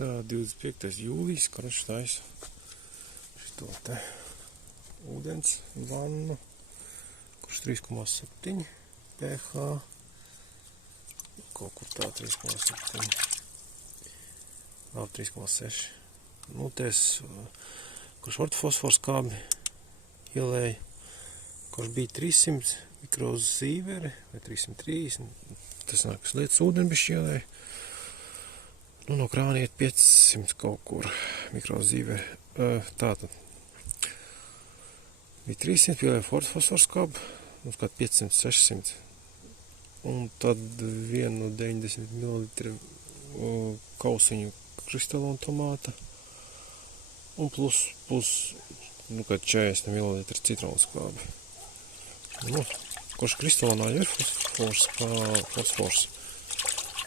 Tā, 25. jūlijas, karš taisa šito te ūdens vannu, kurš 3,7 pH, kaut kur tā 3,7, vēl 3,6. Nu, tes, kurš ortofosfors kābi ielēja, kurš bija 300 mikrozīveri, vai 330, tas nāk, kas lietas ūdeni bišķi ielēja. Nu, no krāna iet 500 kaut kur mikrozīveri. Tātad bija 300, pielēja ortofosfors kābu, nu, kā 500, 600. Un tad 1,90 ml kausiņu kristalonu tomāta. Un plus, nu, kā 40 ml citronu skābi. Nu, kurš kristalonā ir fosfors.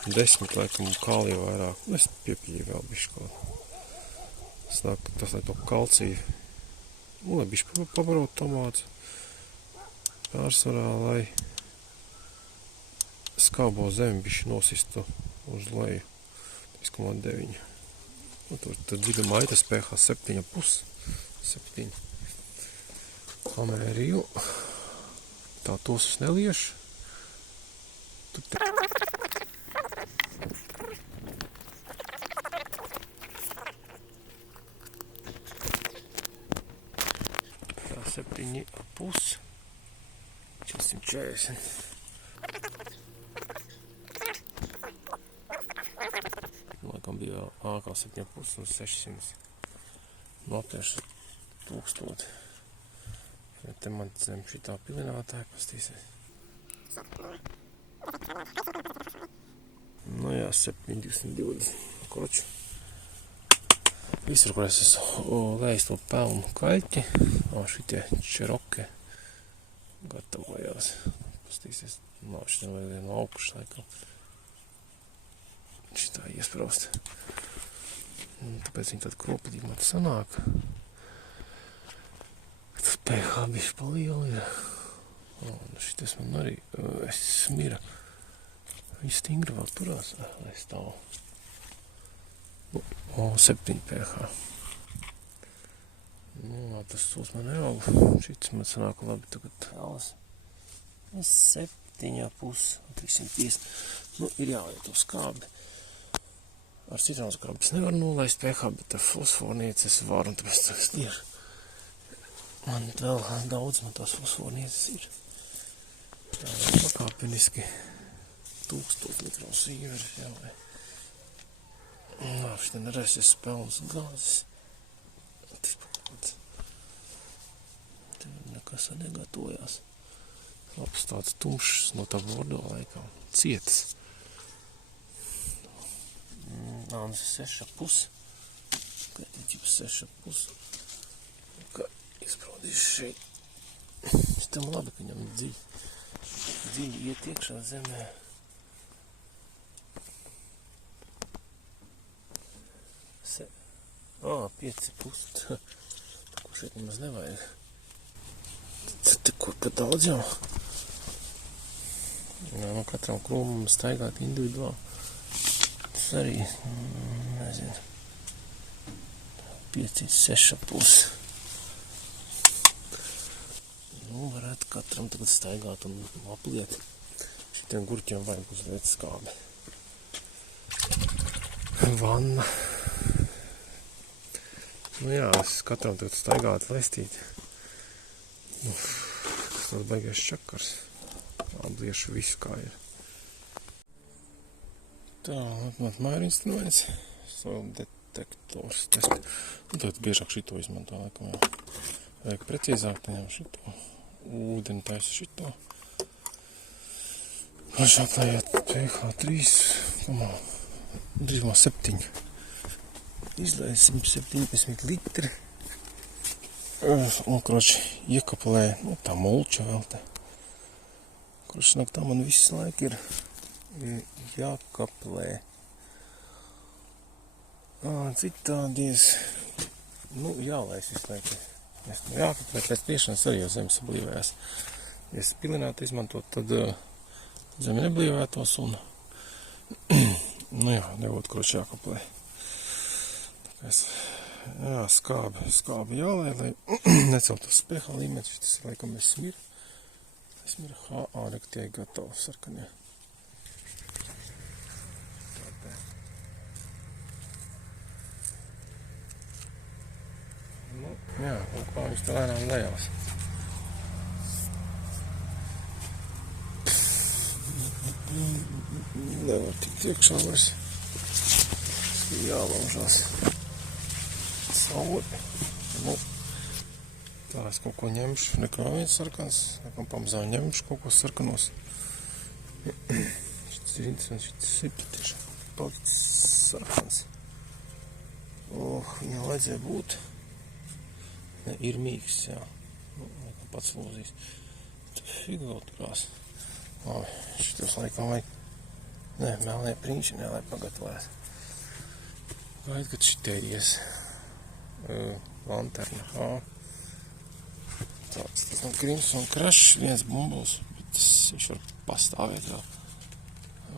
10, laikam, kālija vairāk. Es piepīju vēl bišķi kaut. Tas, lai to kalciju, nu, lai bišķi pabarot tomātus. Pārsvarā, lai skābo zemi bišķi nosistu uz leju. 3,9. Nu, tur dziļumā ir tas pH 7,5. 7. Pamērīju. Tā tos es neliešu. Tā 7,5. 440. Laikam bija ākā 7,5 un 600. Nu, aptieši 1000. Te man zem šitā pilinātāja pastīsies. Nu jā, 720. Kroču. Visur, kur es esmu lējis to pelnu kaļķi, šitie čeroke gatavojās. Pastīsies, nav šitā vajag no augšas laikam. Šitā iespraust. Tāpēc viņi tāda kropļīgi man sanāk. Tas pH bišķi pa lielu ir. Šitas man arī smira. Viņi stingri vēl turās, lai stāv. 7 pH. Nu, tas sūs man neaug. Šitas man sanāk labi tagad. 7,5, 350. Nu, ir jālieto skābi. Ar citronu skābes nevar nolaist pH, bet ar fosfornieces var, un tāpēc tas ir. Man vēl daudz man tās fosfornieces ir. Jā, pakāpeniski 1000 mikrozīveri, jā, vai. Nā, šitien reses pelnas gāzes. Tas pakāpēc. Te nekas negatavojās. Labs tāds tumšs no tā bordo laikā. Cietas. Nā, tas ir 6,5. Skaitīt jau 6,5. Kā izpraudīšu šeit. Šitam labi, ka viņam dziļi iet iekšā zemē. Ā, 5,5. Ko šeit nemaz nevajag. Tikko pa daudz jau. Jā, no katram krūmam staigāt individuāli. Tas arī, nezinu, 5, 6,5. Nu, varētu katram tagad staigāt un apliet. Šitiem gurķiem vajag uzliet skābi. Vanna. Nu jā, es katram tagad staigāt, laistīt. Tas tāds baigais čakars. Abliešu visu kā ir. Tā, atmāt māju instruments. Soil detektors testi. Nu, tagad biežāk šito izmanto, laikam jau. Vajag precīzāk, taņem šito. Ūdeni taisa šito. Plašāk laiet pH 3,7. Izlēja 170 litri. Un, kroči, iekaplē, nu, tā mulča vēl te. Kroči, nāk, tā man visu laiku ir jākaplē. Citādies, nu, jālais visu laiku. Jākaplē, pēc pliešanas arī jau zemes blīvējās. Ja es pilinātu izmantot, tad zemi neblīvētos un, nu jā, nebūtu, kroči, jākaplē. Jā, skābi jālai, lai neceltos pH līmenis. Tas ir laikam esmir. Esmir H, ārektie gatavi sarkanie. Nu, jā, kaut kā viņš tā lēnām lejās. Nevar tikt iekšā vairs. Jālaužās. Sauli. Nu, tā es kaut ko ņemšu. Nekā viens sarkans. Nekam pamazām ņemšu kaut ko sarkanos. Šis ir interesants. Šis ir tieši palicis sarkans. Viņam vajadzēja būt. Ne, ir mīgs, jā. Nu, nekam pats lūzīs. Tu figu vēl turās. Šitos laikam vajag. Nē, melnie prīņši nelai pagatavēt. Gaid, kad šitie ies. Lanterna H. Tāds tas nav Crimson Crush, viens bumbuls, bet viņš var pastāvēt vēl.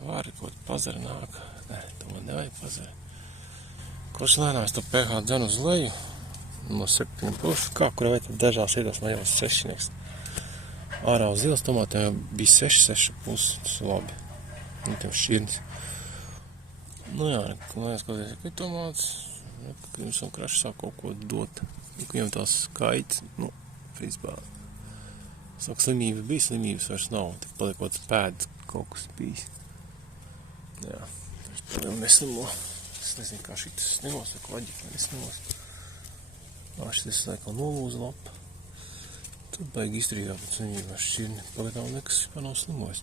Vari kaut pazara nāk. Nē, to man nevajag pazara. Kurš lēnās to pH dzenu uz leju. No 7,5. Kā, kura vai tad dažās vietās man jau 6. Ārā uz zils tomātiem jau bija 6,5. Tas ir labi. Un tev šķirnis. Nu jā, lai skaties, ka tomāts, Crimson Crush sāk kaut ko dot. Viņam tās skaits, nu, principā, sāk slimība bija, slimības vairs nav. Tik paliekot pēdas kaut kas bijis. Jā, tas jau neslimo. Es nezinu, kā šitas slimos, vai klaģi, vai neslimos. Šitas laikam nolūza lapa. Tur baigi izturīgā pēc slimībā šķirni. Pagaidām nekas vispār nav slimojis.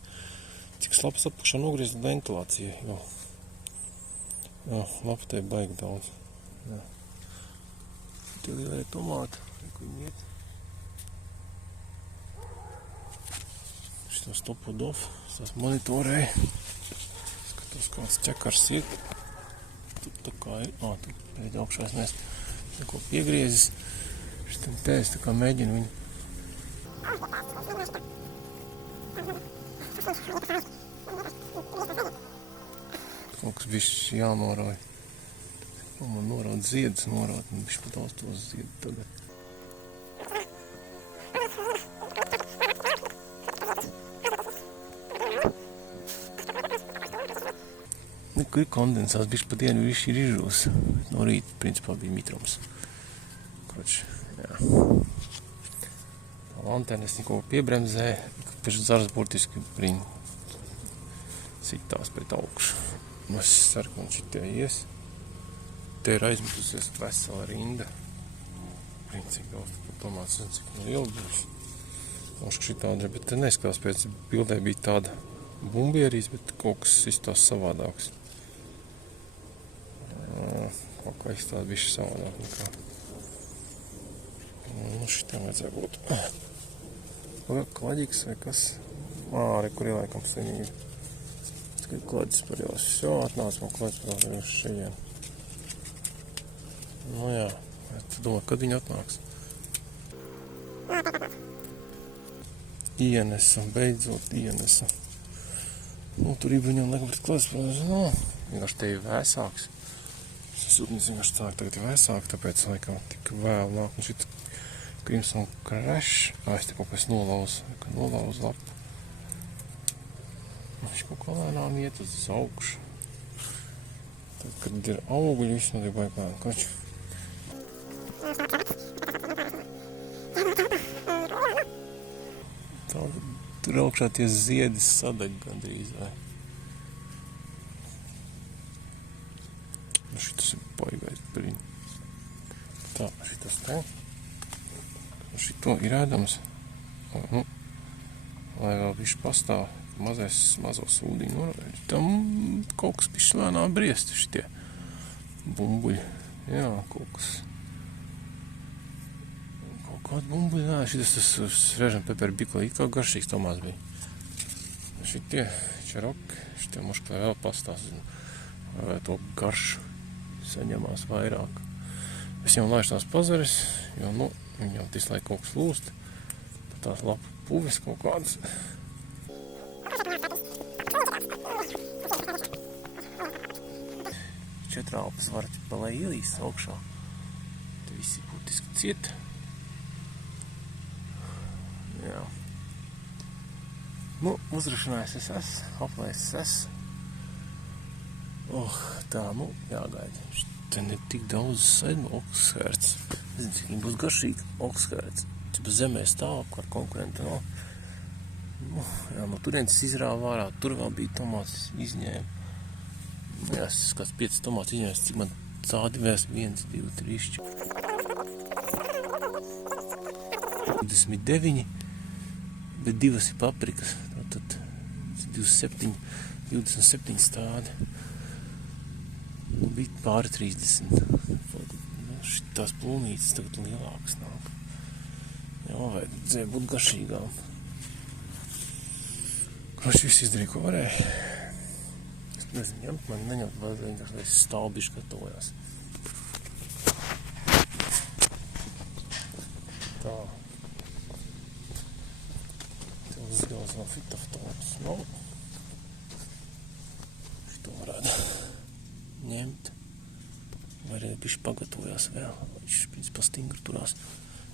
Cik slapas apakšā nogriezta ventilācija, jo. Jā, lapa te baigi daudz. Jā. Tie lielie tomāti, kur viņi iet. Šitos Topodof, es tās monitorēju. Skatos, kāds ķekars iet. Tur tā kā ir, tur pēc augšā es neesmu neko piegriezis. Šitam te es tā kā mēģinu viņu. Kaut kas bišķi jānorauj. Man noraud ziedus, man bišķi pat daudz tos ziedu tagad. Ir kondensās, bišķi pa dienu višķi ir izžūs. No rīta, principā, bija mitrums. Kroči, jā. Tā lanterna es neko piebremzēju, pēc zars burtiski briņu. Sitās pret augšu. Es ceru, ka man šitie ies. Te ir aizmetusies vesela rinda. Cik daudz tomāts, cik no liela būs. Moška šitāda, bet te neskatās pēc bildē bija tāda bumbierīs, bet kaut kas izstās savādāks. Kaut kā izstās bišķi savādāk nekā. Nu, šitiem vajadzēja būt. Klaģiks vai kas? Re, kur ielaikam slimību. Tikai klaģis par jau. Jo, atnāc man klaģis par jau šajien. Nu jā, tu domā, kad viņi atnāks? Ienesa, beidzot ienesa. Nu, tur ir viņam nekam pret klaģis par jau. Nu, vienkārši te ir vēsāks. Sūtnis vienkārši sāk tagad ir vēsāk, tāpēc laikam tik vēl nāk. Un šit Crimson Crush. Es te kaut kas nolauz lapu. Viņš kaut kā lēnām iet uz augšu. Tad, kad ir augļi, viss notiek baigā. Koč. Tā, tur augšā tie ziedi sadeg gandrīz, vai. Šitas ir baigais brīn. Tā, šitas te. Šito ir ēdams. Nu, lai vēl bišķi pastāv mazo sūdiņu. Tam kaut kas bišķi lēnām briest šitie bumbuļi. Jā, kaut kas. Kaut kādi bumbuļi. Nē, šitas Srežam Pepper Bikla it kā garšīgs tomāts bija. Šitie čeroki, šitie moškai vēl pastāv. Vai to garšu saņemās vairāk. Es jau laišu tās pazares, jo, nu, viņam tis lai kaut kas lūst. Tad tās lapu puvis kaut kādas. 4 elpas var vēl ielīst augšā. Te visi būtiski ciet. Jā. Nu, uzrašanājis es esmu, aplaists es esmu. Tā, nu, jāgaida. Te ne tik daudz saidmu oksherts. Nezinu, cik viņi būs garšīgi oksherts. Cik zemē stāv apkārt konkurenti nav. Nu, jā, no turienes izrāva ārā. Tur vēl bija tomāts izņēma. Nu, jā, es kāds 5 tomāts izņēmis, cik man cādi vēs 1, 2, 3, 4. 29, bet 2 ir paprikas. Tad 27 stādi. Nu, bija pāri 30. Šitās plūnītes tagad lielākas nāk. Jā, vajadzēja būt garšīgām. Kroši viss izdarīja, ko varēja. Es nezinu, ņemt man neņemt, vai stāvbišķi gatavojās. Tā. Tev uzgāls no fitoftons. Nu. Šito varētu ņemt. Vai arī bišķi pagatavojās vēl. Viņš principā stingri turās.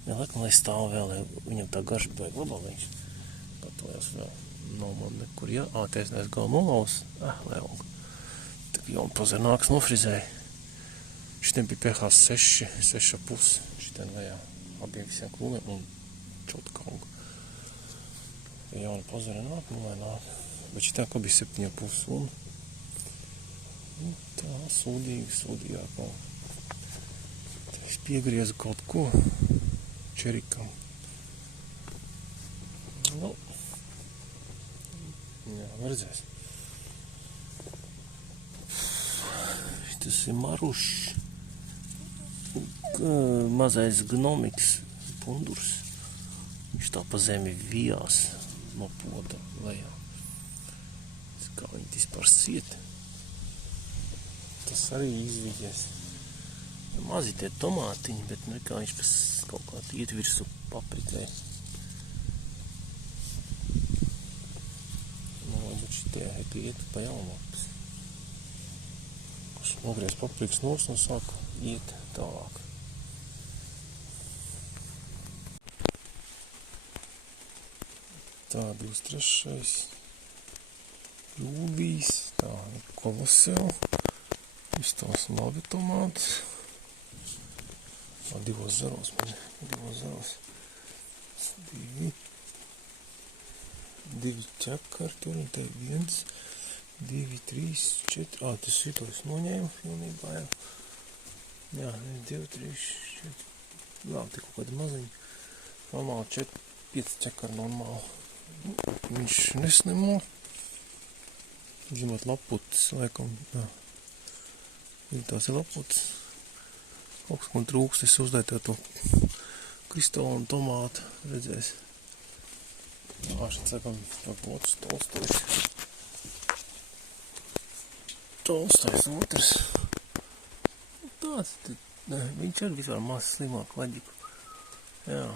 Jā, laikam, lai stāv vēl, lai viņam tā garša vajag labā, viņš gatavojās vēl. Nav man nekur, jā. Taisnēs gal nolaus. Lai aug. Tā kā jauna pazara nāks nofrizēja. Šitiem bija pH 6,5. Šitiem vajā abiem visiem klūniem un čotka aug. Ja jauna pazara nāk, nu lai nāk. Bet šitiem kā bija 7,5 un tā sūdīgāk. Es piegriezu kaut ko čerikam. Nu, jā, redzēs. Šitas ir marušs. Mazais gnomiks pundurs. Viņš tā pa zemi vijās no poda lejā. Kā viņi vispār ciet. Tas arī izviļies. Mazi tie tomātiņi, bet nu kā viņš pēc kaut kā iet virsu paprikai. Nu, varbūt šitie iet pa jaunākas. Kurš nogriez paprikas nos un sāk iet tālāk. Tā, 23. jūlijs. Tā, kolosēl. Izstās labi tomātis. 2 zaros man. 2 zaros. 2 ķekari tur un te 1, 2, 3, 4. Tas šito es noņēmu pilnībā jau. Jā, 2, 3, 4. Vēl te kaut kāda maziņa. Normāli 4, 5 ķekari normāli. Viņš nesnemo. Zinot laputis, laikam, jā. Tās ir laputis. Kaut kas man trūkst, es uzdēju to kristālu un tomātu, redzēs. Šeit sakam, pots Tolstojs. Tolstojs otrs. Tāds, viņš arī vispār maz slimāk vaļģiku. Jā.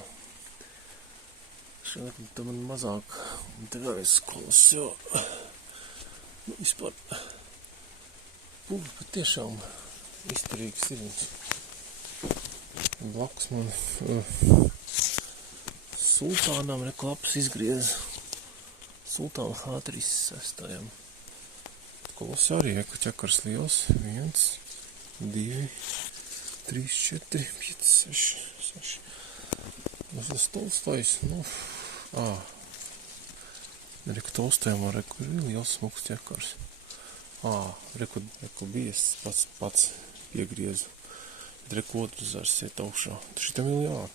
Šeit tā man mazāk, un te vēl es klaus, jo. Nu, vispār. Pūli patiešām izturīgs ir viņš. Blakus man sultānam reklapas izgriez. Sultāna H36. Kolos arī, ka ķekars liels. 1, 2, 3, 4, 5, 6. Tas Tolstojs, nu, reku Tolstojam ar reku ir liels smuks ķekars. Reku bies pats piegriezu. Bet reku otrs zars iet augšā. Šitam ir lielāk.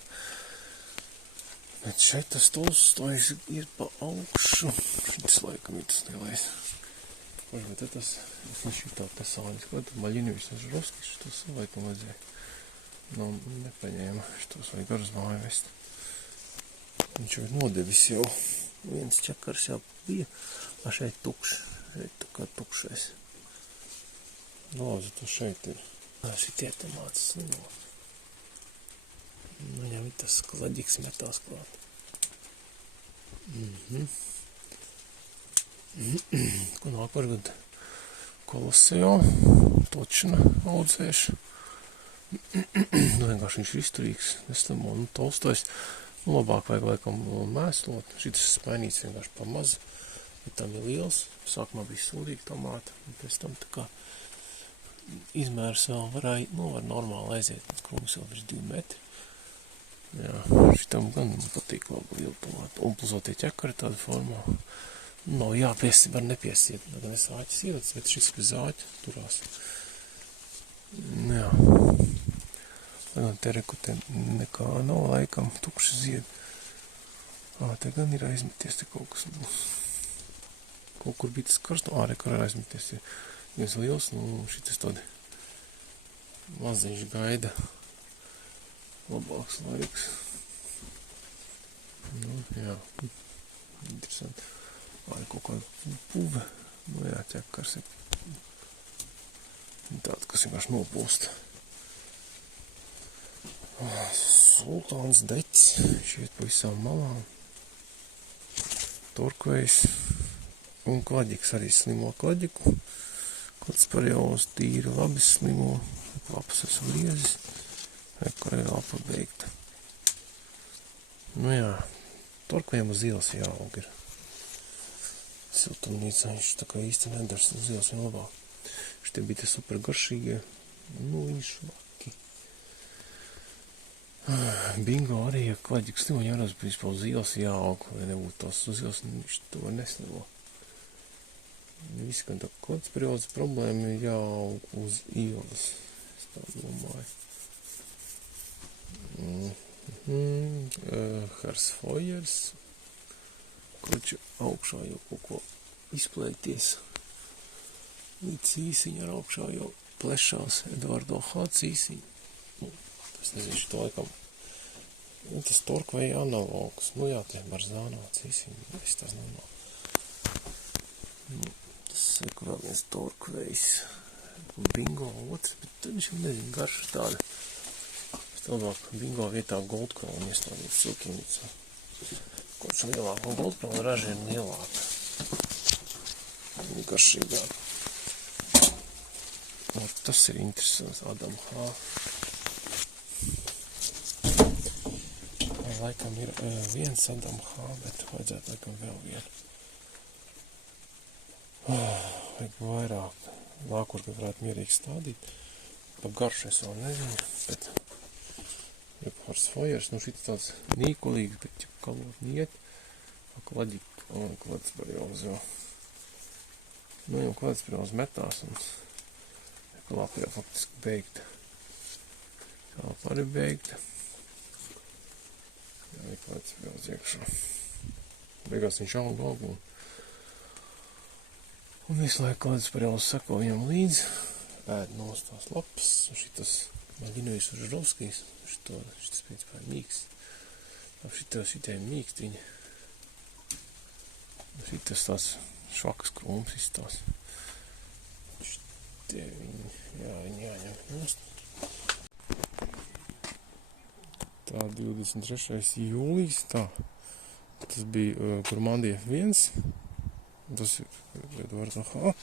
Bet šeit tas Tolstojs ir pa augšu. Šitas laikam ir tas lielais. Bet tas, viņš ir tā sāņas. Ko tu Maļinovičs un Žurovskis šitos laikam vajadzēja. Nu, nepaņēma. Šitos vajag ar uz māju vest. Viņš jau ir nodevis jau. Viens ķekars jau bija. Šeit tukšs. Šeit tā kā tukšais. Lāzi, tu šeit ir. Šitie tomātis slimo. Viņam ir tas klaģiks metās klāt. Ko nāk varbūt Koloseo, točina audzēšu. Vienkārši viņš ir izturīgs, neslimo, tolstais. Labāk vajag laikam mēslot. Šitas spainīts vienkārši pamaz. Ja tam ir liels, sākumā bija sūdīgi tomāti, un pēc tam tā kā izmērs vēl var normāli aiziet, krūmis vēl virs 2 metri. Jā, šitam gan patīk labi liela tomāti. Un plusotie ķekari tāda formā. Nav jāpiesiet, var nepiesiet. Gan es āķis iedacis, bet šis bez āķa turās. Jā. Gan te reku te nekā nav laikam, tukši zied. Te gan ir aizmeties, te kaut kas būs. Kaut kur bija tas karsto, rekā ir aizmeties. Ir liels, šitas tādi maziņš gaida. Labāks laiks. Jā, interesanti. Kaut kāda puve. Jā, ķekars ir tāds, kas vienkārši nopūst. Sultāns deķis. Šiet pa visām malām. Turkvejs. Un klaģiks arī slimo klaģiku. Kāds parjauns tīri labi slimo. Lapas esmu griezis. Kur ir lapa beigta. Jā, turkvejam uz ielas jāaug ir. Siltumnīca, viņš tā kā īsti nedars uz ielas vien labāk. Šitie bija te super garšīgie. Viņi švaki. Bingo arī, ja klaģiks slimo, jārās principā uz ielas jāaug, vai nebūtu tās uz ielas, viņš to neslimo. Visi, kad tā kāds periods problēma ir jāaug uz ielas. Es tā domāju. Hersfojers. Kroči augšā jau kaut ko izplēties. Līdz īsiņa ar augšā jau plešās Eduardo H. cīsiņa. Es nezinu, šito laikam. Tas torkveja analogs. Jā, tie Barzāno cīsiņa. Es tās normāli. Tas ir kur vēl viens torkvejs. Bingo otrs, bet viņš jau nezinu, garša tāda. Es labāk bingo vietā Goldkronu iestādīt siltumnīcā. Koč lielāka un Goldkrona raža ir lielāka. Viņa garšīgāk. Tas ir interesants. Adam H. Laikam ir viens Adam H, bet vajadzētu laikam vēl vienu. Vajag vairāk. Nākur, kad varētu mierīgi stādīt. Pa garšu es vēl nezinu, bet Hersfojers, šitas tāds nīkulīgs, bet kalot niet. Klaģik, klāds par jauz jau. Jau klāds par jauz metās un lapa jau faktiski beigta. Lapa arī beigta. Jā, klāds par jauz iekšā. Beigās viņš aug un visu laiku klāds par jauz sako viņam līdz. Ēd nost tās lapas. Šitas Maļinovs Žurovskijs. Šitas principā ir mīksts. Šitie ir mīkst viņi. Šitas tās švakas krūms izstās. Šitie viņi jāņem nost. Tā 23. jūlijas. Tā. Tas bija Gurmandie 1. Tas ir Eduardo H.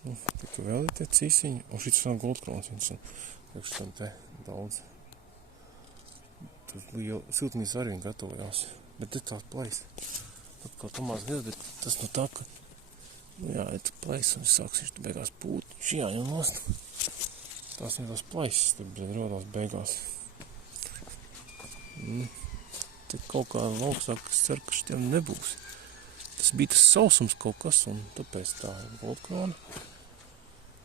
Tikai vēl ir tie cīsiņi. Un šitas nav Goldkrons. Viņš priekš tam te daudz. Tad liela siltumnīca arī gatavojās. Bet te tāds plais. Tad kā Tomās griez, bet tas no tā, ka ir tā plais un sāks viņš beigās pūt. Viņš jāņem nost. Tās ir tās plaisas, tad rodās beigās. Te kaut kā augstāk, es ceru, ka šitiem nebūs. Tas bija tas sausums kaut kas, un tāpēc tā ir Goldkrona.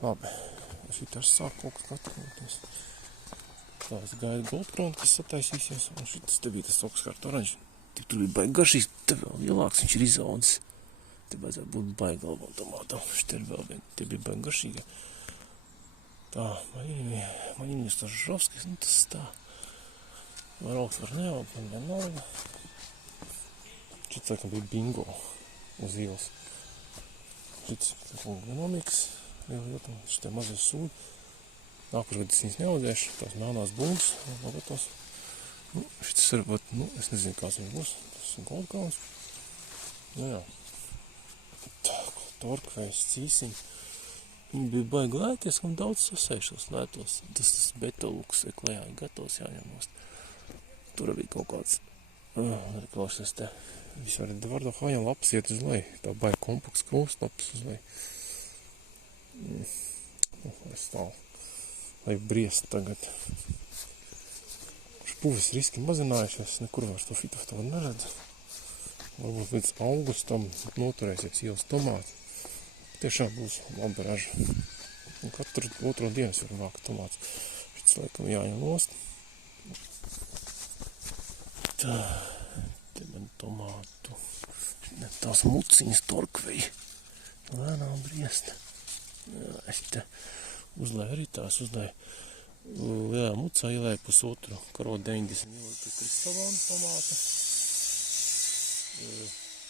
Labi, šitā sāk kaut kas gatavoties. Tā es gaidu Goldkronu, kas sataisīsies, un šitas te bija tas augstskārt oranžs. Tik tur bija baigi garšīgs, te vēl lielāks viņš ir izaudzis. Te baidzētu būt baigi galvām tomātam. Šitā ir vēl vien, te bija baigi garšīgi. Tā, Maļinovs Žurovskijs, tas tā. Var augt, var neaugt, man vienalga. Šitā laikam bija bingo uz ielas. Šitā genomiks, šitie mazie sūdi. Nākušgad es viņas neaudzēšu, tās melnās būnas, labatos. Šitas varbūt, es nezinu, kāds viņš būs. Tas ir Goldkrons. Jā. Tā, torkvejs cīsiņi. Bija baigi lēties, kam daudz sasējušos lētos. Tas betoluks klējā gatavs jāņemos. Tur bija kaut kāds, klausies te, vispār var to hājā lapas iet uz leju. Tā baigi kompaks krūst lapas uz leju. Es tā, lai briest tagad. Puvis riski mazinājušies, nekur vairs to fitoftoru neredz. Varbūt līdz augustam noturēsies ielas tomāti. Tiešām būs laba raža. Un katru otro dienas var vākt tomāts. Šits laikam jāņem nost. Tā, te man tomātu. Tās muciņas torkveji. Lēnām briest. Es te uzlēju arī tās, lielā mucā ielēju pusotru karo 90 ml kristalonu tomātu.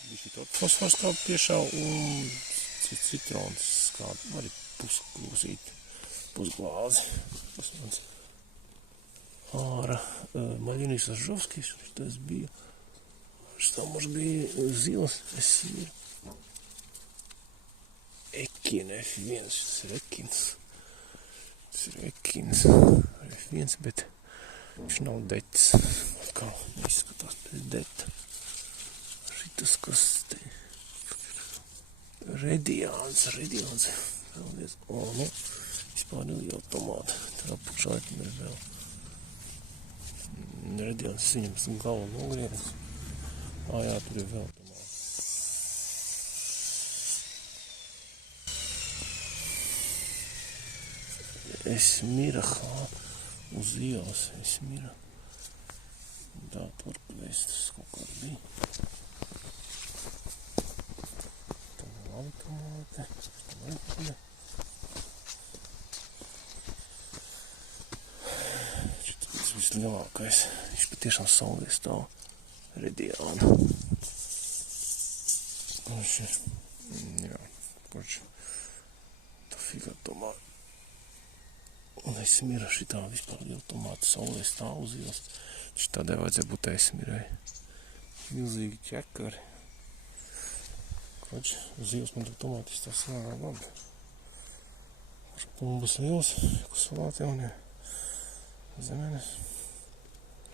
Bišķi to fosfors kādu piešā un citrons kādu arī pusglāzi. Tas mans āra Maļinīs Ažovskis, tas bija. Šitā mums bija zils, Ekin F1, šis ir Ekins. Tas ir Ekins F1, bet viņš nav deķis. Kā izskatās pēc deta. Šitas, kas te Rediāns. Paldies. Nu, vispār ir jau tomāti. Tur apakšā ir vēl. Rediāns viņam galvu nogrienas. Jā, tur ir vēl tomāti. Esmira uz ielas, Esmira. Tā, turpēs tas kaut kā bija. Tā labi tomāte. Šitas vislielākais. Viņš patiešām saulē stāv. Rediāna. Kurš tā figā tomāte. Un Esmira šitā vispār liela tomāta saulē stāv uz ielas. Šitādai vajadzēja būt Esmirai. Milzīgi ķekari. Kroč, uz ielas man tur tomātis tā samērā labi. Pumbas liels, kas salāt jaunie zemenes.